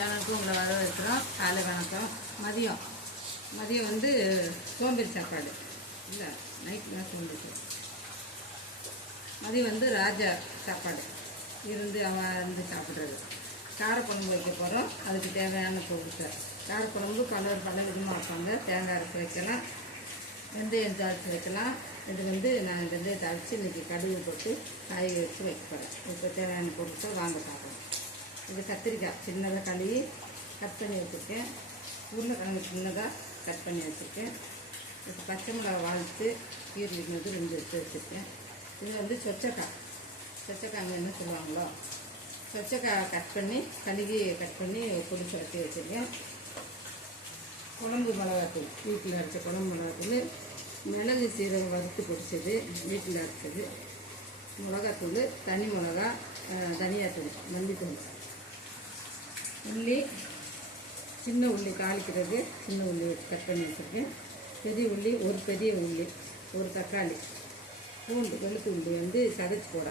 சேனலுக்கு உங்களை வரவேற்கிறோம். காலை வணக்கம். மதியம் வந்து சோம்பேறி சாப்பாடு இல்லை, நைட்டு தான் சோம்பேறி. மதியம் வந்து ராஜா சாப்பாடு அவன் இருந்து சாப்பிட்றது. காரக்குழம்பு வைக்க போகிறோம். அதுக்கு தேவையான பொருட்கள். காரக்குழம்பு பல விதமாக வைப்பாங்க. தேங்காய் அரைச்சி வைக்கலாம், வெந்தயம் தாளித்து வைக்கலாம். இது வந்து நான் வெந்தயம் தாளித்து இன்றைக்கி கடுகு போட்டு காய் வச்சு வைக்க போகிறேன். இப்போ தேவையான பொருட்கள் வாங்க பார்க்கலாம். இது கத்திரிக்காய் சின்னதாக கழுவி கட் பண்ணி வச்சுருக்கேன். உருளைக்கிழங்கு சின்னதாக கட் பண்ணி வச்சுருக்கேன். இப்போ பச்சை மிளகா வாழ்த்து கீரிலிருந்து 2 எடுத்து வச்சுருக்கேன். இது வந்து சொச்சக்காய் என்ன சொல்லுவாங்களோ, சொச்சக்காய் கட் பண்ணி கட் பண்ணி பொடிச்சு வச்சு வச்சுருக்கேன். குழம்பு மிளகாத்தூள் வீட்டில் அரைச்ச குழம்பு மிளகாத்தூள், மிளகு சீரகம் வறுத்து பொடிச்சது வீட்டில் அரைச்சது, மிளகாத்தூள், தனி மிளகா, தனியாத்தூள், மல்லித்தூள், உள்ளி, சின்ன உள்ளி தாளிக்கிறது சின்ன உள்ளி கட் பண்ணி வச்சுருக்கேன். பெரிய உள்ளி, ஒரு பெரிய உள்ளி, ஒரு தக்காளி, பூண்டு, வெளுத்து உள்ளி வந்து சதைச்சி போட,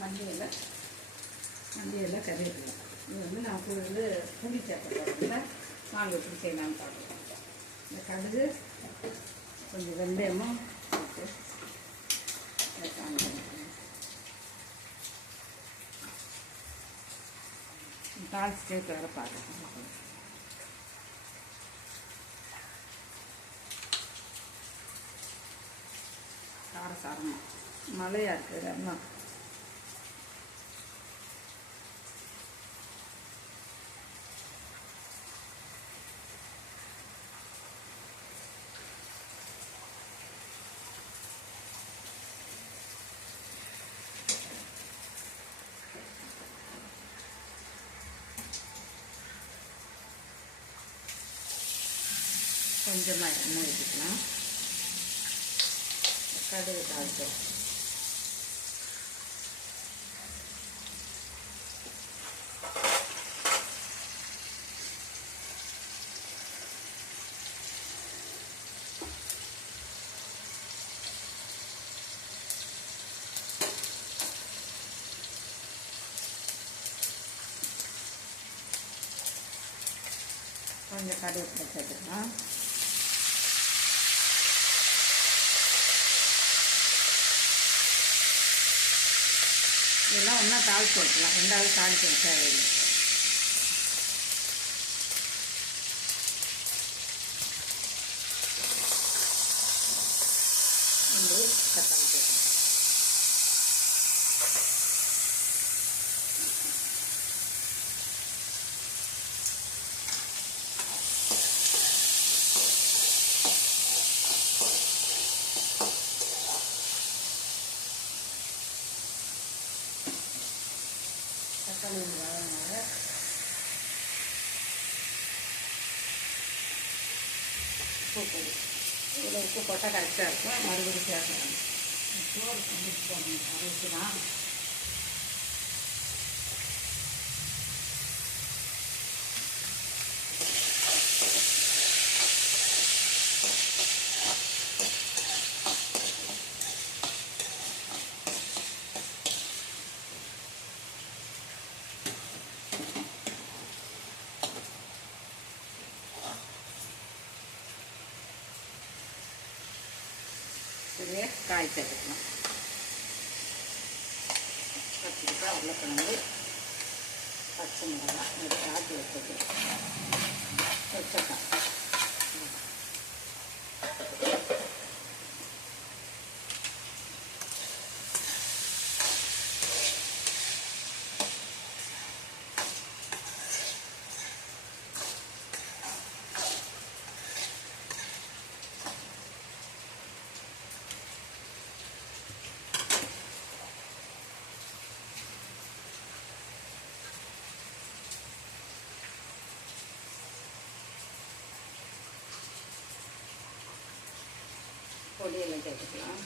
மல்லி இலை, கறிவேப்பிலை. இது வந்து நான் வந்து புளி சேர்க்கல. வாங்க எப்படி செய்யலாம்னு பார்க்கலாம். இந்த கடுகு, கொஞ்சம் வெந்தயமும் போட்டு தாளிச்சு சேர்த்து வர பார்க்கலாம். காரசாரமாக மழையாக இருக்குது எல்லாம். கொஞ்சமாக எண்ணெய் ஊற்றிக்கலாம். கடுகு தாளிச்சோம். கொஞ்சம் கருவேப்பிலை சேர்த்துக்கலாம். இதெல்லாம் ஒன்றா தாளித்து வைக்கலாம். 2வது தாளித்து தேவையில்லை. தக்காளி சேர்க்கலாம். தக்காளி வதங்க உப்பு போடு. இதில் உப்பு போட்டால் கரெக்டாக இருக்கும். மறுபடியும் சேர்க்கணும். சோறு மிக்ஸ் பண்ணணும். அதுக்கு தான் இதுவே காய் சேர்த்துக்கலாம். கத்திரிக்காய், உருளைக்கிழங்கு, பச்சை மிளகாய், எடுத்து ஆட்டி வச்சது, சொச்சக்காய், பொடியெல்லாம் சேர்த்துக்கலாம்.